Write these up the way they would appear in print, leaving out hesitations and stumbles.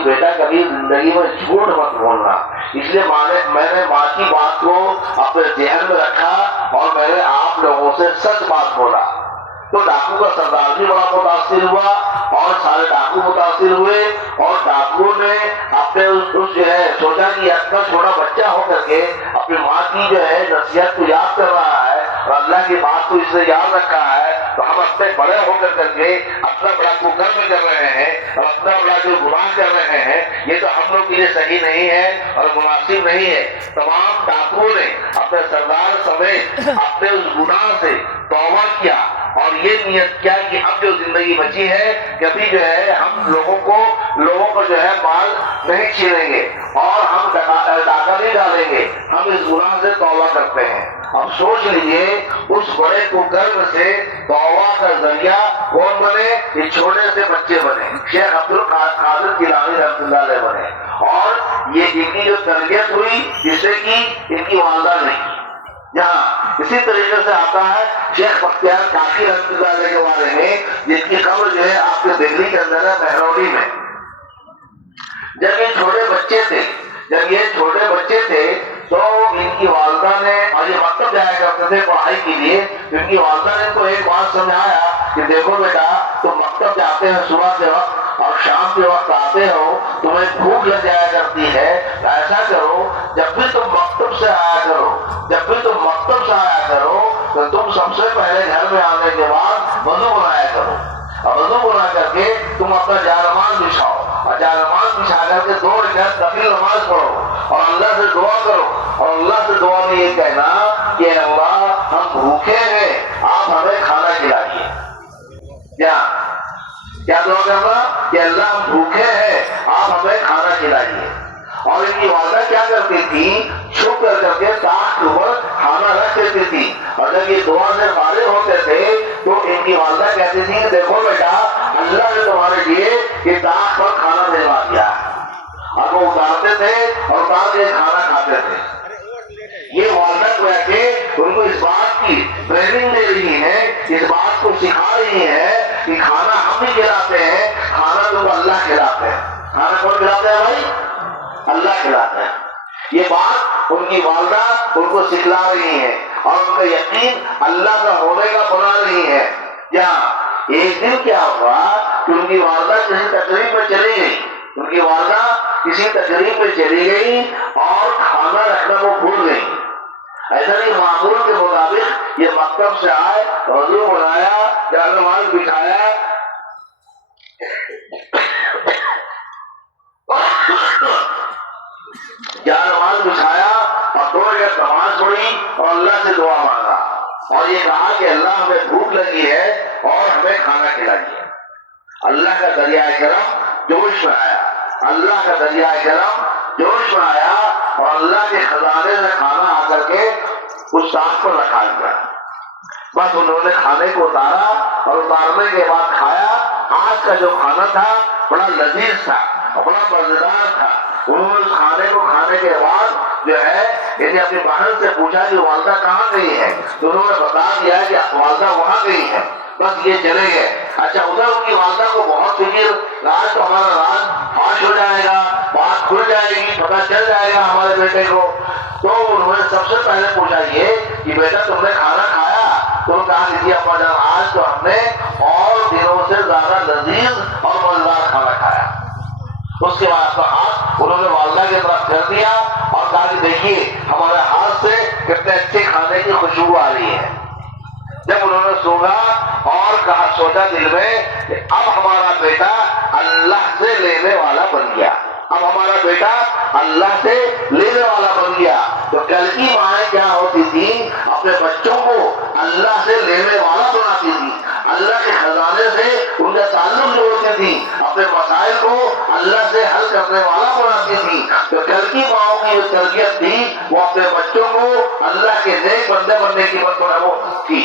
कि बेटा कभी जिंदगी में झूठ मत बोलना। इसलिए मैं ने माँ की बात को अपने जहन में रखा और मैंने आप लोगों से सच बात बोला। तो डाकू का सरदार भी बड़ा मुतासिर हुआ और सारे डाकू मुतासिर हुए और डाकुओं ने अपने उस जो है सोचा कि इतना छोटा बच्चा होकर के अपनी माँ की जो है नसीहत को याद कर रहा है और अल्लाह की बात को इसने याद रखा है, तो हम अपने बड़े होकर करके अपना बड़ा कुकर्म कर रहे हैं और अपना बड़ा जो गुनाह कर रहे हैं, ये तो हम लोग के लिए सही नहीं है और मुनासिब नहीं है। तमाम डाकुओं ने अपने सरदार समेत अपने उस गुनाह से तौबा किया और ये नियत किया कि अब जो जिंदगी बची है कभी जो है हम लोगों को जो है माल नहीं छीनेंगे और हम डाका नहीं डालेंगे, हम इस गुनाह से तौबा करते हैं। अब सोच लीजिए उस बड़े कुकर्म से तौबा का जरिया कौन बने? ये छोटे से बच्चे बने, शेख अब्दुल कादिर जिलानी रहमतुल्लाह अलैह बने। और ये इनकी जो तरबियत हुई जिससे कि इनकी वालदा नहीं। यहाँ इसी तरीके से आता है शेख बख्तियार काकी रहमतुल्लाह अलैह के बारे में, जिनकी कब्र जो है आपके दिल्ली के अंदर है, महरौली में। जब ये छोटे बच्चे थे तो इनकी वालदा ने, और ये मकतब जाया करते थे पढ़ाई के लिए, इनकी वालदा ने तो एक बात समझाया कि देखो बेटा तुम मकतब जाते हो सुबह के वक्त और शाम के वक्त आते हो, तुम्हें भूख लग जाया करती है, ऐसा करो जब भी तुम मकतब से आया करो तो तुम सबसे पहले घर में आने के बाद वज़ू बनाया करो और वज़ू बना करके तुम अपना जायनमाज़ बिछाओ और जायनमाज़ बिछा करके 2 रकात नफिल नमाज पढ़ो और अल्लाह से दुआ करो और अल्लाह से दुआ में ये कहना कि अल्लाह हम भूखे हैं, आप हमें खाना खिलाइए। क्या दुआ करना कि अल्लाह हम भूखे हैं, आप हमें खाना खिलाइए। और इनकी वालदा क्या करती थी? छुप कर करके ताख के ऊपर खाना रख देती थी और जब ये दुआ से फारिग होते थे तो इनकी वालदा कहती थी कि देखो बेटा अल्लाह ने तुम्हारे लिए ये ताख पर खाना भिजवा दिया। और वो उतारते थे और उतार के खाना खाते थे। ये वालदा को आके उनको इस बात की ट्रेनिंग दे रही है, इस बात को सिखा रही है कि खाना हम ही खिलाते हैं, खाना तो अल्लाह खिलाते हैं। खाना कौन खिलाते हैं भाई? अल्लाह खिलाते हैं। ये बात उनकी वालदा उनको सिखला रही है और उनका यकीन अल्लाह का होने का बना रही है। यहाँ एक दिन क्या हुआ कि उनकी वालदा किसी तकरीब में चली गई और खाना रखना वो भूल गई। ऐसा नहीं, मामूल के मुताबिक ये मकतब से आए, वज़ू बनाया, जायनमाज़ बिछाया, और 2 रकात नमाज पढ़ी और अल्लाह से दुआ मांगा और ये कहा कि अल्लाह हमें भूख लगी है और हमें खाना खिलाइए। अल्लाह का दरिया करम जोश में आया, और अल्लाह के खजाने से खाना आकर के उस ताख पर रखा गया। बस उन्होंने खाने को उतारा और उतारने के बाद खाया। आज का जो खाना था बड़ा लजीज था और बड़ा मजेदार था। उन्होंने उस खाने को खाने के बाद जो है यदि अपनी बहन से पूछा कि वालदा कहाँ गई है तो उन्होंने बता दिया कि वालदा वहाँ गई है। बस ये चले गए। अच्छा, उधर उनकी वालदा को बहुत फिक्र, आज तो हमारा राज फाश हो जाएगा, बात खुल जाएगी, पता चल जाएगा हमारे बेटे को। तो उन्होंने सबसे पहले पूछा ये कि बेटा तुमने खाना खाया? तो कहा लीजिए अब्बा जान आज तो हमने और दिनों से ज्यादा लजीज और मजेदार खाना खाया। उसके बाद अपना हाथ उन्होंने वालदा की तरफ कर दिया और कहा कि देखिए हमारे हाथ से कितने अच्छे खाने की खुशबू आ रही है। जब उन्होंने सूंघा और कहा, सोचा दिल में कि अब हमारा बेटा अल्लाह से लेने वाला बन गया, अब हमारा बेटा अल्लाह से लेने वाला बन गया। तो कल की माएँ क्या होती थी? अपने बच्चों को अल्लाह से लेने वाला बनाती थी, अल्लाह के खजाने से उनका ताल्लुक जोड़ती थी, अपने मसाइल को अल्लाह से हल करने वाला बनाती थी। तो कल की माओं की जो तरबियत थी वो अपने बच्चों को अल्लाह के नेक बंदे बनने की वो थी।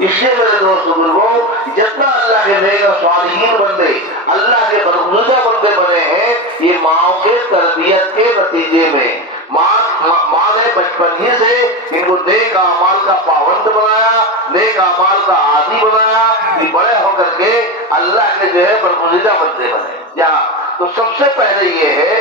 इसलिए मेरे दोस्त बुजुर्गों, जितना अल्लाह के नेक और सालिहीन बंदे, अल्लाह के बरगुज़िदा बंदे बने हैं, ये माओं के तरबियत के नतीजे में। माँ ने बचपन ही से इनको नेक अमाल का पाबंद बनाया, नेक अमाल का आदी बनाया कि बड़े होकर के अल्लाह के जो है बरगुज़िदा बंदे बने। यहाँ تو سب سے پہلے یہ ہے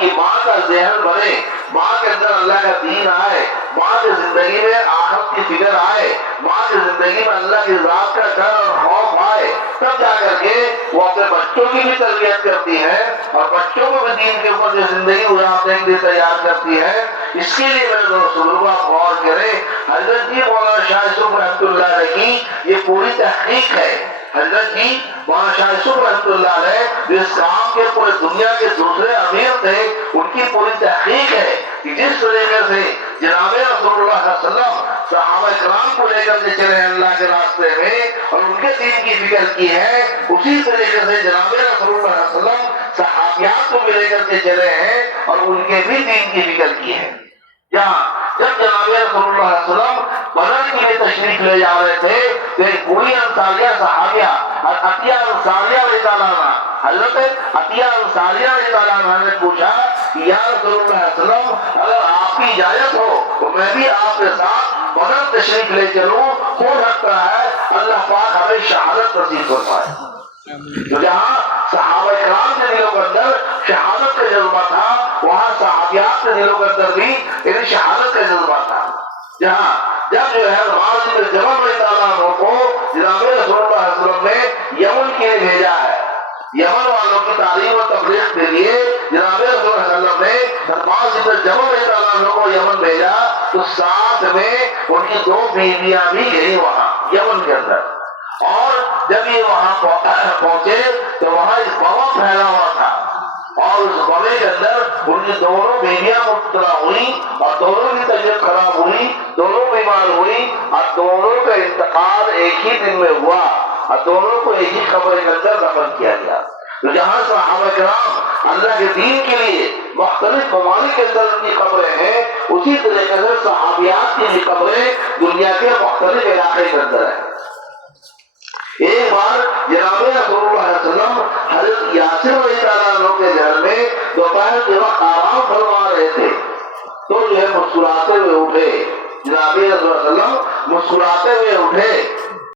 کہ ماں کا ذہن بنے، ماں کے اندر اللہ کا دین آئے، ماں کی زندگی میں آخرت کی فکر آئے، ماں کی زندگی میں اللہ کی ذات کا ڈر اور خوف آئے، تب جا کر کے وہ اپنے بچوں کی بھی تربیت کرتی ہے اور بچوں کو بھی دین کے اوپر جو زندگی گزارنے کے لیے تیار کرتی ہے۔ اس کے لیے میرے دوست بزرگوں آپ غور کریں، حضرت جی مولانا شاہ یوسف رحمۃ اللہ علیہ کی یہ پوری تحقیق ہے۔ حضرت جی مولانا شاہ یوسف رحمۃ اللہ علیہ جو اس کام کے پورے دنیا کے دوسرے امیر تھے، ان کی پوری تحقیق ہے کہ جس طریقے سے جناب رسول اللہ صلی اللہ علیہ وسلم صحابہ کرام کو لے کر کے چلے اللہ کے راستے میں اور ان کے دین کی فکر کی ہے، اسی طریقے سے جناب رسول اللہ صلی اللہ علیہ وسلم صحابیات کو بھی لے کر کے چلے ہیں اور ان کے بھی دین کی فکر کی ہے۔ جب جناب رسول اللہ علیہ وسلم بدر کے لیے تشریف لے جا رہے تھے تو ایک بوڑھی انصاریہ صحابیہ عطیہ انصاریہ رضی اللہ عنہا، حضرت عطیہ انصاریہ رضی اللہ عنہا نے پوچھا کہ یا رسول اللہ علیہ وسلم اگر آپ کی اجازت ہو تو میں بھی آپ کے ساتھ بدر تشریف لے چلوں، ہو سکتا ہے اللہ پاک ہمیں شہادت نصیب فرمائے۔ تو جہاں صحابہ کرام کے دلوں کے اندر شہادت کا جذبہ تھا، وہاں صحابیات کے دلوں کے اندر بھی یعنی شہادت کا جذبہ تھا۔ جہاں جب جو ہے معاذ بن جبل رضی اللہ عنہ کو جناب رسول اللہ علیہ وسلم نے یمن کے لیے بھیجا ہے، یمن والوں کی تعلیم و تبلیغ کے لیے جناب رسول اللہ علیہ وسلم نے معاذ بن جبل رضی اللہ عنہ کو یمن بھیجا، تو ساتھ میں ان کی 2 بیویاں بھی گئی وہاں یمن کے اندر۔ اور جب یہ وہاں پہنچے تو وہاں اس وبا پھیلا ہوا تھا اور اس وبے کے اندر ان کی دونوں بیویاں مبتلا ہوئی اور دونوں کی طبیعت خراب ہوئی، دونوں بیمار ہوئی اور دونوں کا انتقال ایک ہی دن میں ہوا اور دونوں کو ایک ہی قبر کے اندر دفن کیا گیا۔ تو جہاں صحابہ کرام اللہ کے دین کے لیے مختلف ممالک کے اندر ان کی قبریں ہیں، اسی طریقے سے صحابیات کی بھی قبریں دنیا کے مختلف علاقے کے اندر ہیں۔ ایک بار جناب رسول اللہ علیہ وسلم حضرت یاسر رضی اللہ عنہ کے گھر میں دوپہر کے وقت آرام فرما رہے تھے تو جو ہے مسکراتے ہوئے اٹھے، جناب رسول اللہ علیہ وسلم مسکراتے ہوئے اٹھے